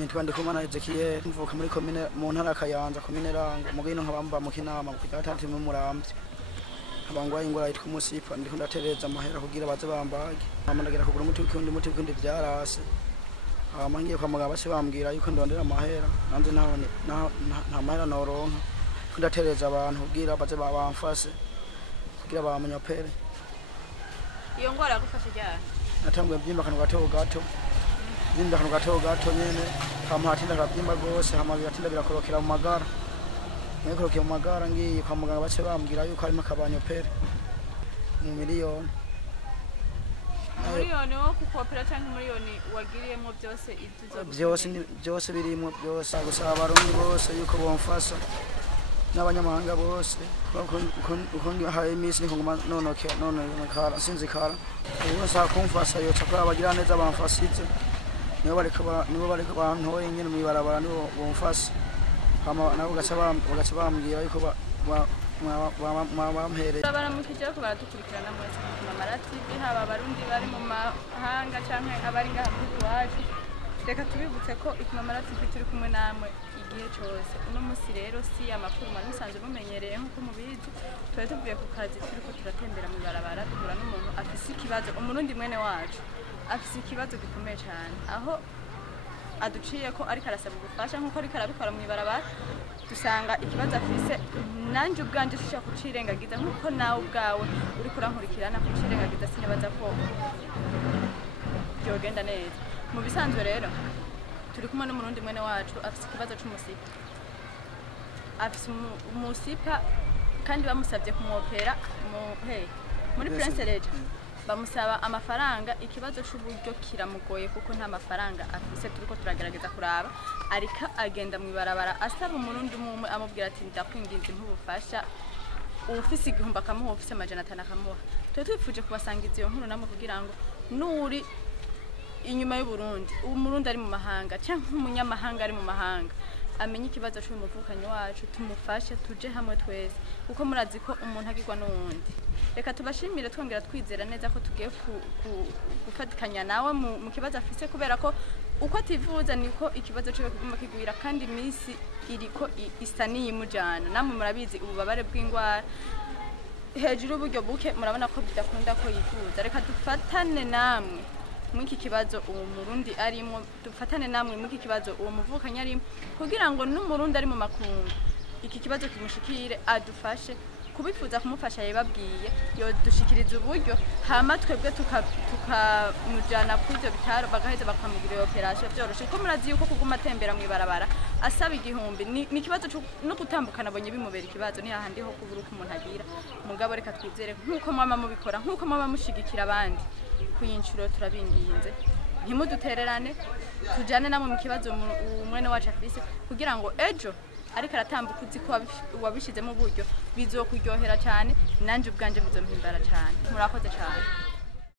Nitwa Ndikumana Ezekiel mvuka muri komine mu ntara Kayanza komine Rango mugino nkabamba mu Kinama ku gatatu mu Muramvya abangwaye ingwara yitwa umusipa ndiko ndatereza amahera kugira baze bambage amandagera kugura umuti w'ikundi byarase amangiye kwa mugabo base bambwira yuko ndondera amahera nanze nta mahera noronka ndatereza abantu kugira baze babamfase kugira bamunyopere. Iyo ngwara yagufashe cyane natanguye byimba kanu gato Zinda kanu gato nyene kama hatinda kabyimba gose hamabi yatinda birakorokera mu magara nekorokera mu magara ngiye kwa muganga bace bambwira yuko harimo akabanyo pere mu miliyoni wo kukopera cyangwa miliyoni wagiriyemo byose byose birimo byose gusaba abarundi bose yuko bomfasa n'abanyamahanga bose ukundi haye imisi niko none kara sinzikara ubu sa kumfasa yoca kwa bagira neza bamfasitse nibo bareka bantu nyene mu ibarabara nibo bomfasa hama nabo gaca bambwira yuko bampereye baramukije ko baradukurikirana muri Mama TV haba abarundi bari mu mahanga canke abari ngaha muri iwacu reka tubibutse ko Mama TV turi kumwe namwe igihe cyose uno musi rero si amakuru mari musanzwe mumenyereye nkuko mubizi twari tuvuye ku kazi turiko turatembera mu ibarabara duhura n'umuntu afise ikibazo umurundi mwene wacu afise ikibazo gikomeye cyane aho aduciye ko ariko arasaba ubufasha nkuko ariko arabikora mu ibarabara dusanga ikibazo afise nanje ubwanje shishaka kucirengagiza nkuko nawe ubwawe uri kurankurikirana kucirengagiza sinyabaza ko byogenda neza mu bisanzwe rero turi kumwe n'umurundi mwene wacu afise ikibazo cy'umusipa afise umusipa kandi bamusabye kumwopera muri Prince Regis bamusaba amafaranga ikibazo cy'uburyo kiramugoye kuko nta mafaranga afise turiko turagerageza kuraba ariko agenda mu ibarabara asaba umurundi umwe amubwira ati ndakwinginze nk'ubufasha ufise igihumbi akamuha ufise amajana 5 akamuha twifuje kubasangiza iyo nkuru namwe kugira ngo nuri inyuma y'Uburundi umurundi ari mu mahanga cyangwa umunyamahanga ari mu mahanga amenye ikibazo cy'umuvukanyi wacu tumufashe tuje hamwe twese kuko murazi ko umuntu agirwa n'uwundi reka tubashimire twongera twizera neza ko tugiye gufatikanya nawe mu kibazo afise kubera ko uko ativuza niko ikibazo cyo kuguma kigwira kandi imisi iriko isa n'iyimujana namwe murabizi ububabare bw'ingwara hejuru uburyo buke murabona ko bidakunda ko yivuza reka dufatane namwe mwiki kibazo uwo murundi arimo dufatane namwe mwiki kibazo uwo muvukanyi arimo kugira ngo n'umurundi ari mu makungu iki kibazo kimushikire adufashe kubifuza kumufasha yababwiye yo dushikiriza uburyo hama twebwe tukamujana ku ivyo bitaro bagaheza bakamugira operation byoroshe ko murazi yuko kuguma atembera mu ibarabara asaba igihumbi ni kibazo no gutambukana abonye bimubera ikibazo ni hahandi ho kubura uko umuntu agira mugabo reka twizere nkuko mwama mubikora nkuko mwama mushigikira abandi kuyincuro turabinginze ntimudutererane tujane namwe mu kibazo umwene wacu afise kugira ngo ejo ariko aratambuka uzi ko wabishizemo uburyo bizokuryohera cyane nanje ubwanje bizompimbara cyane murakoze cyane.